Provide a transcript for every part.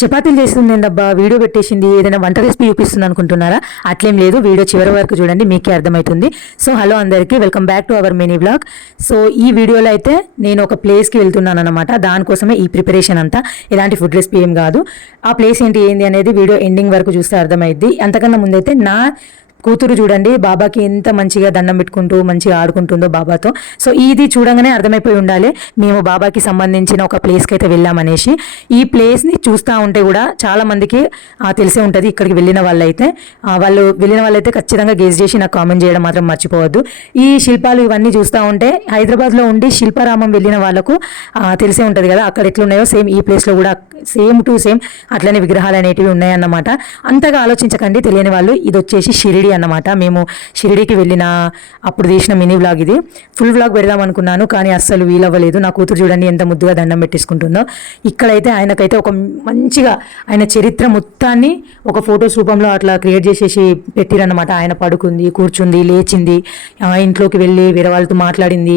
చపాతీలు చేస్తుందేందబ్బా వీడియో పెట్టేసింది, ఏదైనా వంట రెసిపీ చూపిస్తుంది అనుకుంటున్నారా? అట్లేం లేదు, వీడియో చివరి వరకు చూడండి, మీకే అర్థమవుతుంది. సో హలో అందరికీ, welcome back to our mini vlog. So ఈ వీడియోలో అయితే నేను ఒక ప్లేస్కి వెళ్తున్నాను అనమాట. దానికోసమే ఈ ప్రిపరేషన్ అంతా, ఎలాంటి ఫుడ్ రెసిపీ ఏం కాదు. ఆ ప్లేస్ ఏంటి అనేది వీడియో ఎండింగ్ వరకు చూస్తే అర్థమైద్ది. అంతకన్నా ముందైతే నా కూతురు చూడండి బాబాకి ఎంత మంచిగా దండం పెట్టుకుంటూ మంచిగా ఆడుకుంటుందో బాబాతో. సో ఇది చూడంగానే అర్థమైపోయి ఉండాలి మేము బాబాకి సంబంధించిన ఒక ప్లేస్కి అయితే వెళ్ళామనేసి. ఈ ప్లేస్ని చూస్తూ ఉంటే కూడా చాలా మందికి తెలిసే ఉంటుంది. ఇక్కడికి వెళ్ళిన వాళ్ళైతే ఖచ్చితంగా గెస్ చేసి నాకు కామెంట్ చేయడం మాత్రం మర్చిపోవద్దు. ఈ శిల్పాలు ఇవన్నీ చూస్తూ ఉంటే హైదరాబాద్లో ఉండి శిల్పారామం వెళ్ళిన వాళ్ళకు తెలిసే ఉంటుంది కదా అక్కడ ఎట్లున్నాయో, సేమ్ ఈ ప్లేస్లో కూడా సేమ్ టు సేమ్ అట్లనే విగ్రహాలు అనేటివి ఉన్నాయన్నమాట. అంతగా ఆలోచించకండి తెలియని వాళ్ళు. ఇది వచ్చేసి షిరిడి అన్నమాట. మేము షిరిడికి వెళ్ళిన అప్పుడు తీసిన మినీ వ్లాగ్ ఇది. ఫుల్ వ్లాగ్ పెడదాం అనుకున్నాను కానీ అస్సలు వీలవ్వలేదు. నా కూతురు చూడండి ఎంత ముద్దుగా దండం పెట్టేసుకుంటుందో. ఇక్కడైతే ఆయనకైతే ఒక మంచిగా ఆయన చరిత్ర మొత్తాన్ని ఒక ఫొటోస్ రూపంలో అట్లా క్రియేట్ చేసేసి పెట్టిరన్నమాట. ఆయన పడుకుంది, కూర్చుంది, లేచింది, ఇంట్లోకి వెళ్ళి వేరే వాళ్ళతో మాట్లాడింది,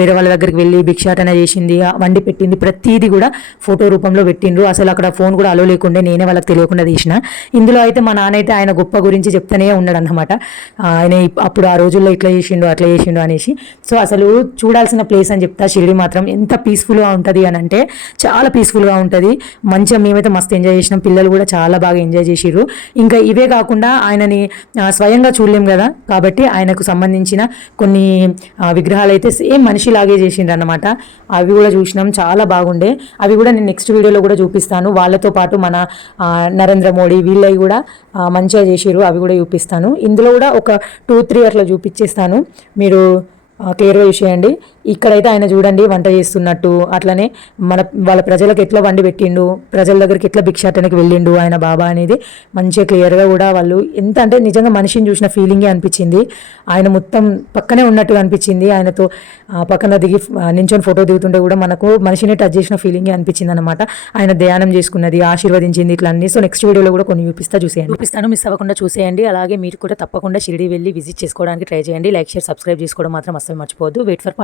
వేరే వాళ్ళ దగ్గరికి వెళ్ళి భిక్షాటన చేసింది, వండి పెట్టింది, ప్రతిదీ కూడా ఫోటో రూపంలో పెట్టిండ్రు. అసలు అక్కడ ఫోన్ కూడా అలో లేకుండే, నేనే వాళ్ళకి తెలియకుండా తీసిన. ఇందులో అయితే మా నాన్న అయితే ఆయన గొప్ప గురించి చెప్తూనే ఉన్నాడు అన్నమాట. ఆయన అప్పుడు ఆ రోజుల్లో ఇట్లా చేసిండు అట్లా చేసిండు అనేసి. సో అసలు చూడాల్సిన ప్లేస్ అని చెప్తా. షిరిడి మాత్రం ఎంత పీస్ఫుల్గా ఉంటుంది అని అంటే చాలా పీస్ఫుల్గా ఉంటుంది. మంచిగా మేమైతే మస్తు ఎంజాయ్ చేసినాం, పిల్లలు కూడా చాలా బాగా ఎంజాయ్ చేసిర్రు. ఇంకా ఇవే కాకుండా ఆయనని స్వయంగా చూడలేం కదా, కాబట్టి ఆయనకు సంబంధించిన కొన్ని విగ్రహాలు అయితే సేమ్ మనిషిలాగే చేసిండ్రు అన్నమాట. అవి కూడా చూసినాం, చాలా బాగుండే. అవి కూడా నేను నెక్స్ట్ వీడియోలో కూడా చూపిస్తాను. వాళ్ళతో పాటు మన నరేంద్ర మోడీ వీళ్ళవి కూడా మంచిగా చేసిర్రు, అవి కూడా చూపిస్తాను. ఇందులో కూడా ఒక 2-3 అట్లా చూపించేస్తాను, మీరు క్లియర్గా చూసేయండి. ఇక్కడైతే ఆయన చూడండి వంట చేస్తున్నట్టు, అట్లనే వాళ్ళ ప్రజలకు ఎట్లా వండి పెట్టిండు, ప్రజల దగ్గరికి ఎట్లా భిక్షాటనకి వెళ్ళిండు ఆయన బాబా అనేది మంచిగా క్లియర్గా కూడా వాళ్ళు ఎంత అంటే నిజంగా మనిషిని చూసిన ఫీలింగే అనిపించింది. ఆయన మొత్తం పక్కనే ఉన్నట్టుగా అనిపించింది. ఆయనతో పక్కన దిగి నించొని ఫోటో దిగుతుంటే కూడా మనకు మనిషిని టచ్ చేసిన ఫీలింగే అనిపించింది అనమాట. ఆయన ధ్యానం చేసుకున్నది, ఆశీర్వదించింది, ఇట్లా అన్ని. సో నెక్స్ట్ వీడియోలో కూడా కొన్ని చూపిస్తాను, మిస్ అవ్వకుండా చూసేయండి. అలాగే మీరు కూడా తప్పకుండా షిరిడి వెళ్ళి విజిట్ చేసుకోవడానికి ట్రై చేయండి. లైక్, షేర్, సబ్స్క్రైబ్ చేసుకోవడం మాత్రం అస్సలు మర్చిపోవద్దు. Wait for